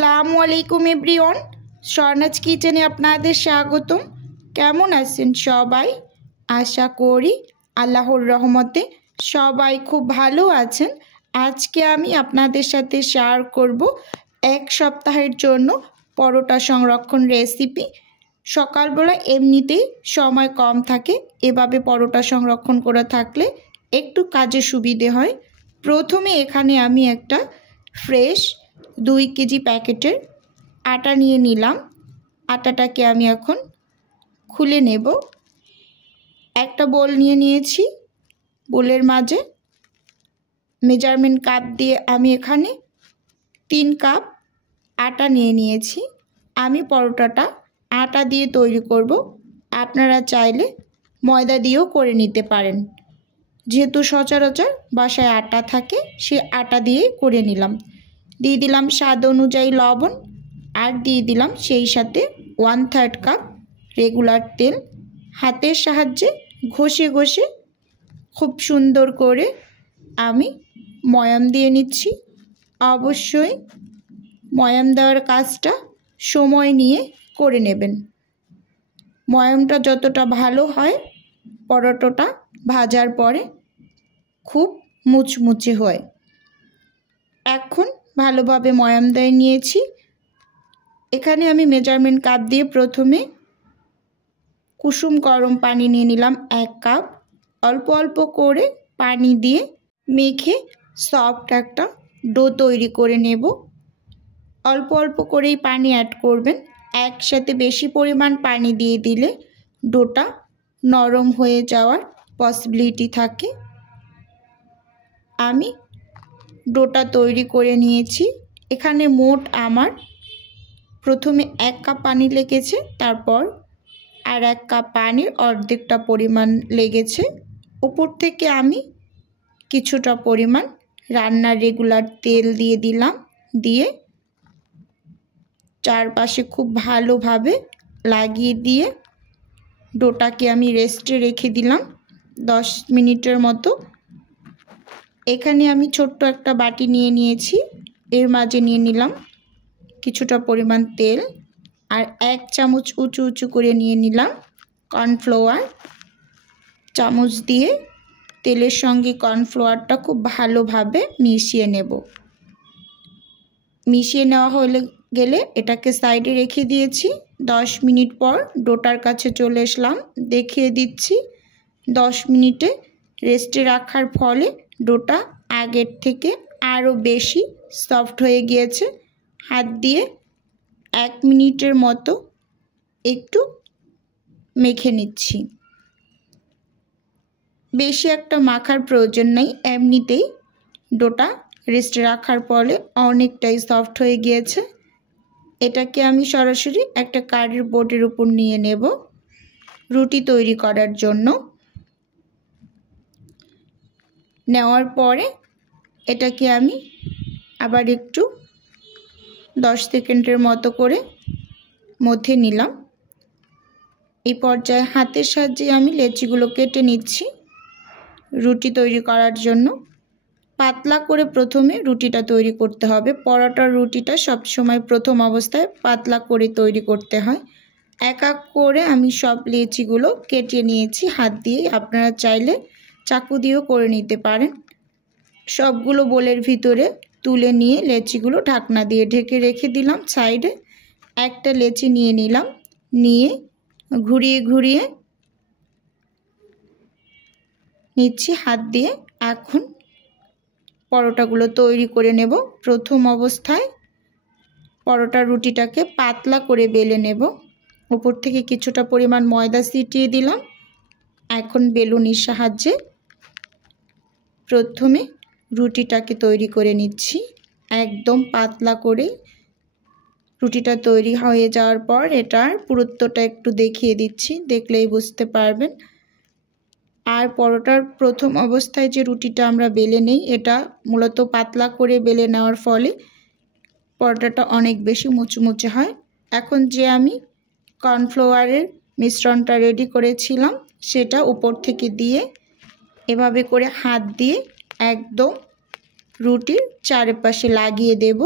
আসসালামু আলাইকুম এভরিওয়ান, স্বর্ণাজ কিচেনে আপনাদের স্বাগতম। কেমন আছেন সবাই? আশা করি আল্লাহর রহমতে সবাই খুব ভালো আছেন। আজকে আমি আপনাদের সাথে শেয়ার করব এক সপ্তাহের জন্য পরোটা সংরক্ষণ রেসিপি। সকালবেলা এমনিতেই সময় কম থাকে, এভাবে পরোটা সংরক্ষণ করে থাকলে একটু কাজে সুবিধে হয়। প্রথমে এখানে আমি একটা ফ্রেশ 2 কেজি প্যাকেটের আটা নিয়ে নিলাম। আটাটাকে আমি এখন খুলে নেব। একটা বোল নিয়ে নিয়েছি, বোলের মাঝে মেজারমেন্ট কাপ দিয়ে আমি এখানে 3 কাপ আটা নিয়ে নিয়েছি। আমি পরোটাটা আটা দিয়ে তৈরি করব, আপনারা চাইলে ময়দা দিয়েও করে নিতে পারেন। যেহেতু সচরাচর বাসায় আটা থাকে, সে আটা দিয়ে করে নিলাম। দিয়ে দিলাম স্বাদ অনুযায়ী লবণ, আর দিয়ে দিলাম সেই সাথে 1/3 কাপ রেগুলার তেল। হাতের সাহায্যে ঘষে ঘষে খুব সুন্দর করে আমি ময়াম দিয়ে নিচ্ছি। অবশ্যই ময়াম দেওয়ার কাজটা সময় নিয়ে করে নেবেন। ময়ামটা যতটা ভালো হয়, পরোটাটা ভাজার পরে খুব মুচমুচে হয়। এখন ভালোভাবে ময়াম দিয়ে নিয়েছি। এখানে আমি মেজারমেন্ট কাপ দিয়ে প্রথমে কুসুম গরম পানি নিয়ে নিলাম 1 কাপ। অল্প অল্প করে পানি দিয়ে মেখে সফট একটা ডো তৈরি করে নেব। অল্প অল্প করেই পানি অ্যাড করবেন, একসাথে বেশি পরিমাণ পানি দিয়ে দিলে ডোটা নরম হয়ে যাওয়ার পসিবিলিটি থাকে। আমি ডোটা তৈরি করে নিয়েছি। এখানে মোট আমার প্রথমে 1 কাপ পানি লেগেছে, তারপর আর 1 কাপ পানির অর্ধেকটা পরিমাণ লেগেছে। উপর থেকে আমি কিছুটা পরিমাণ রান্নার রেগুলার তেল দিয়ে দিলাম। দিয়ে চারপাশে খুব ভালোভাবে লাগিয়ে দিয়ে ডোটাকে আমি রেস্টে রেখে দিলাম 10 মিনিটের মতো। এখানে আমি ছোট্ট একটা বাটি নিয়ে নিয়েছি, এর মাঝে নিয়ে নিলাম কিছুটা পরিমাণ তেল, আর 1 চামচ উঁচু উঁচু করে নিয়ে নিলাম কর্নফ্লাওয়ার। চামচ দিয়ে তেলের সঙ্গে কর্নফ্লাওয়ারটা খুব ভালোভাবে মিশিয়ে নেব। মিশিয়ে নেওয়া হয়ে গেলে এটাকে সাইডে রেখে দিয়েছি। 10 মিনিট পর ডোটার কাছে চলে এসলাম, দেখিয়ে দিচ্ছি। 10 মিনিটে রেস্টে রাখার ফলে ডোটা আগের থেকে আরও বেশি সফট হয়ে গিয়েছে। হাত দিয়ে 1 মিনিটের মতো একটু মেখে নিচ্ছি। বেশি একটা মাখার প্রয়োজন নেই, এমনিতেই ডোটা রেস্টে রাখার ফলে অনেকটাই সফট হয়ে গিয়েছে। এটাকে আমি সরাসরি একটা কাঠের বোর্ডের উপর নিয়ে নেব রুটি তৈরি করার জন্য। নেওয়ার পরে এটাকে আমি আবার একটু 10 সেকেন্ডের মতো করে মধ্যে নিলাম। এই পর্যায়ে হাতের সাহায্যে আমি লেচিগুলো কেটে নিচ্ছি রুটি তৈরি করার জন্য। পাতলা করে প্রথমে রুটিটা তৈরি করতে হবে। পরোটার রুটিটা সবসময় প্রথম অবস্থায় পাতলা করে তৈরি করতে হয়। এক এক করে আমি সব লেচিগুলো কেটে নিয়েছি হাত দিয়ে, আপনারা চাইলে চাকু দিয়েও করে নিতে পারেন। সবগুলো বোলের ভিতরে তুলে নিয়ে লেচিগুলো ঢাকনা দিয়ে ঢেকে রেখে দিলাম সাইডে। একটা লেচি নিয়ে নিলাম, নিয়ে ঘুরিয়ে ঘুরিয়ে নিচ্ছি হাত দিয়ে। এখন পরোটাগুলো তৈরি করে নেব। প্রথম অবস্থায় পরোটার রুটিটাকে পাতলা করে বেলে নেব। উপর থেকে কিছুটা পরিমাণ ময়দা ছিটিয়ে দিলাম। এখন বেলুনির সাহায্যে প্রথমে রুটিটাকে তৈরি করে নিচ্ছি একদম পাতলা করে। রুটিটা তৈরি হয়ে যাওয়ার পর এটার পুরুত্বটা একটু দেখিয়ে দিচ্ছি, দেখলেই বুঝতে পারবেন। আর পরোটার প্রথম অবস্থায় যে রুটিটা আমরা বেলে নেই, এটা মূলত পাতলা করে বেলে নেওয়ার ফলে পরোটাটা অনেক বেশি মুচমুচে হয়। এখন যে আমি কর্নফ্লাওয়ারের মিশ্রণটা রেডি করেছিলাম, সেটা উপর থেকে দিয়ে এভাবে করে হাত দিয়ে একদম রুটির চারপাশে লাগিয়ে দেব।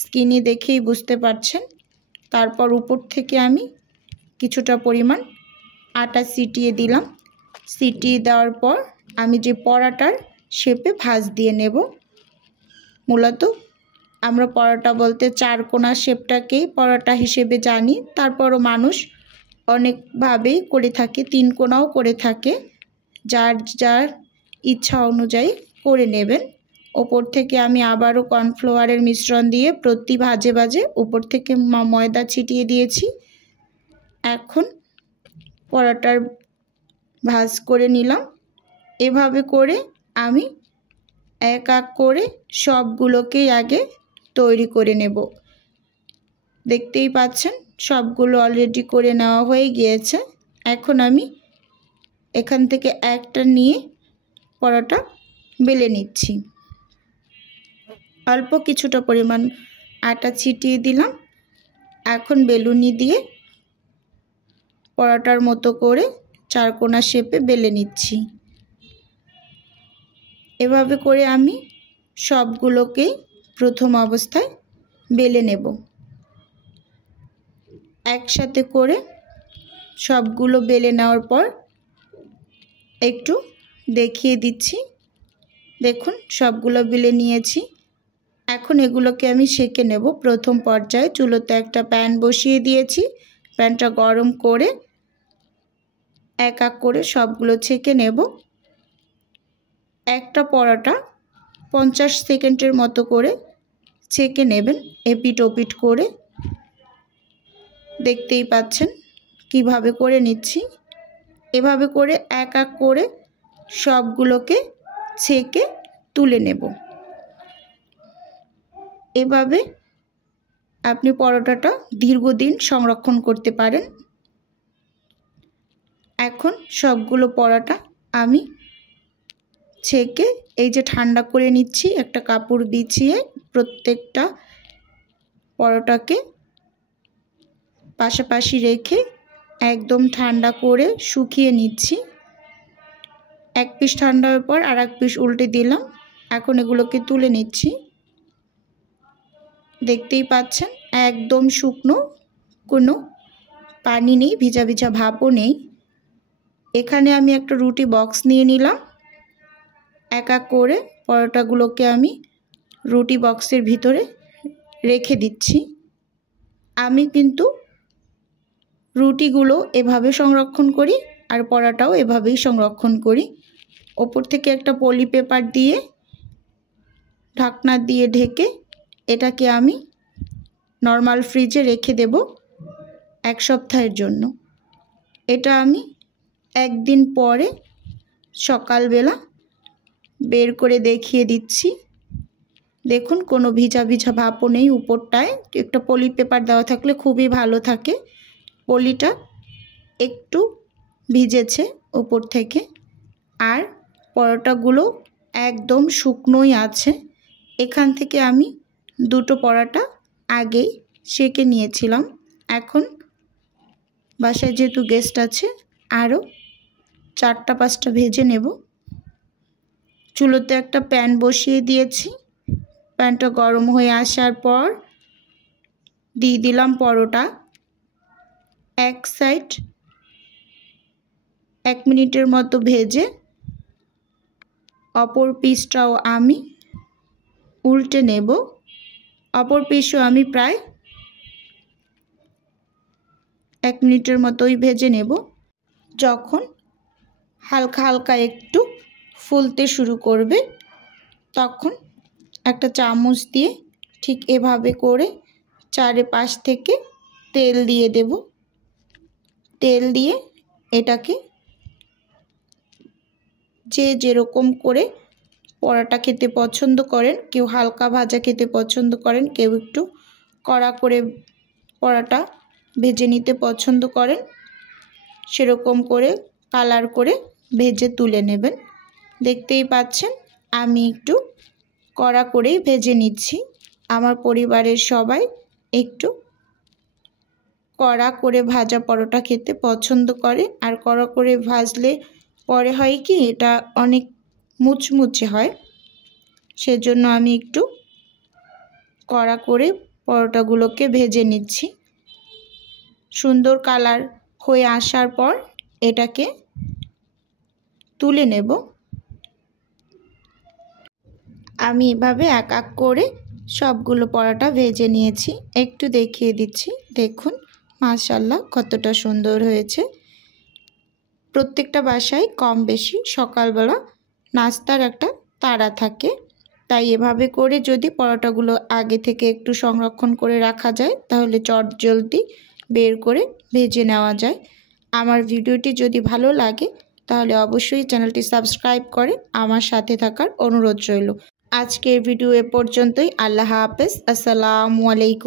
স্কিনে দেখেই বুঝতে পারছেন। তারপর উপর থেকে আমি কিছুটা পরিমাণ আটা ছিটিয়ে দিলাম। ছিটিয়ে দেওয়ার পর আমি যে পরাটার শেপে ভাঁজ দিয়ে নেব। মূলত আমরা পরাটা বলতে চারকোনা শেপটাকেই পরাটা হিসেবে জানি, তারপরও মানুষ অনেকভাবেই করে থাকে, তিন কোনাও করে থাকে। যার যার ইচ্ছা অনুযায়ী করে নেবেন। ওপর থেকে আমি আবারও কর্নফ্লাওয়ারের মিশ্রণ দিয়ে প্রতি ভাজে ভাজে উপর থেকে ময়দা ছিটিয়ে দিয়েছি। এখন পরাটার ভাঁজ করে নিলাম। এভাবে করে আমি এক এক করে সবগুলোকেই আগে তৈরি করে নেব। দেখতেই পাচ্ছেন সবগুলো অলরেডি করে নেওয়া হয়ে গিয়েছে। এখন আমি এখান থেকে একটা নিয়ে পরোটা বেলে নিচ্ছি। অল্প কিছুটা পরিমাণ আটা ছিটিয়ে দিলাম। এখন বেলুনি দিয়ে পরোটার মতো করে চারকোনা শেপে বেলে নিচ্ছি। এভাবে করে আমি সবগুলোকেই প্রথম অবস্থায় বেলে নেব। একসাথে করে সবগুলো বেলে নেওয়ার পর একটু দেখিয়ে দিচ্ছি। দেখুন সবগুলো বেলে নিয়েছি। এখন এগুলোকে আমি সেঁকে নেব। প্রথম পর্যায়ে চুলোতে একটা প্যান বসিয়ে দিয়েছি। প্যানটা গরম করে এক এক করে সবগুলো ছেঁকে নেব। একটা পরোটা 50 সেকেন্ডের মতো করে ছেঁকে নেবেন, এপিট ওপিট করে। দেখতেই পাচ্ছেন কিভাবে করে নিচ্ছি। এভাবে করে এক এক করে সবগুলোকে ছেঁকে তুলে নেব। এভাবে আপনি পরোটাটা দীর্ঘদিন সংরক্ষণ করতে পারেন। এখন সবগুলো পরোটা আমি ছেঁকে এই যে ঠান্ডা করে নিচ্ছি। একটা কাপড় বিছিয়ে প্রত্যেকটা পরোটাকে পাশাপাশি রেখে একদম ঠান্ডা করে শুকিয়ে নিচ্ছি। এক পিস ঠান্ডা হওয়ার পর আর এক পিস উল্টে দিলাম। এখন এগুলোকে তুলে নিচ্ছি। দেখতেই পাচ্ছেন একদম শুকনো, কোনো পানি নেই, ভিজা ভিজা ভাবও নেই। এখানে আমি একটা রুটি বক্স নিয়ে নিলাম। এক এক করে পরোটাগুলোকে আমি রুটি বক্সের ভিতরে রেখে দিচ্ছি। আমি কিন্তু রুটিগুলো এভাবে সংরক্ষণ করি আর পরোটাও এভাবেই সংরক্ষণ করি। ওপর থেকে একটা পলি পেপার দিয়ে ঢাকনা দিয়ে ঢেকে এটাকে আমি নর্মাল ফ্রিজে রেখে দেব 1 সপ্তাহের জন্য। এটা আমি একদিন পরে সকালবেলা বের করে দেখিয়ে দিচ্ছি। দেখুন কোনো ভিজা ভিজা ভাবও নেই। উপরটায় একটা পলি পেপার দেওয়া থাকলে খুবই ভালো থাকে। পলিটা একটু ভিজেছে উপর থেকে, আর পরোটাগুলো একদম শুকনোই আছে। এখান থেকে আমি দুটো পরোটা আগেই সেঁকে নিয়েছিলাম। এখন বাসায় যেহেতু গেস্ট আছে আরও 4টা 5টা ভেজে নেব। চুলোতে একটা প্যান বসিয়ে দিয়েছি। প্যানটা গরম হয়ে আসার পর দিয়ে দিলাম পরোটা। এক সাইড 1 মিনিটের মতো ভেজে অপর পিসটাও আমি উল্টে নেব। অপর পিসও আমি প্রায় 1 মিনিটের মতোই ভেজে নেব। যখন হালকা হালকা একটু ফুলতে শুরু করবে তখন একটা চামচ দিয়ে ঠিক এভাবে করে চারিপাশ থেকে তেল দিয়ে দেব। তেল দিয়ে এটাকে যে যেরকম করে পরোটা খেতে পছন্দ করেন, কেউ হালকা ভাজা খেতে পছন্দ করেন, কেউ একটু কড়া করে পরোটা ভেজে নিতে পছন্দ করেন, সেরকম করে কালার করে ভেজে তুলে নেবেন। দেখতেই পাচ্ছেন আমি একটু কড়া করেই ভেজে নিচ্ছি। আমার পরিবারের সবাই একটু কড়া করে ভাজা পরোটা খেতে পছন্দ করে। আর কড়া করে ভাজলে পরে হয় কি, এটা অনেক মুচমুচে হয়। সেজন্য আমি একটু কড়া করে পরোটাগুলোকে ভেজে নিচ্ছি। সুন্দর কালার হয়ে আসার পর এটাকে তুলে নেব। আমি এভাবে এক এক করে সবগুলো পরোটা ভেজে নিয়েছি। একটু দেখিয়ে দিচ্ছি, দেখুন মাশাআল্লাহ কতটা সুন্দর হয়েছে। প্রত্যেকটা বাসায় কম বেশি সকালবেলা নাস্তার একটা তাড়া থাকে, তাই এভাবে করে যদি পরোটাগুলো আগে থেকে একটু সংরক্ষণ করে রাখা যায় তাহলে চটজলদি বের করে ভেজে নেওয়া যায়। আমার ভিডিওটি যদি ভালো লাগে তাহলে অবশ্যই চ্যানেলটি সাবস্ক্রাইব করে আমার সাথে থাকার অনুরোধ রইল। আজকের ভিডিও এ পর্যন্তই। আল্লাহ হাফেজ। আসসালামু আলাইকুম।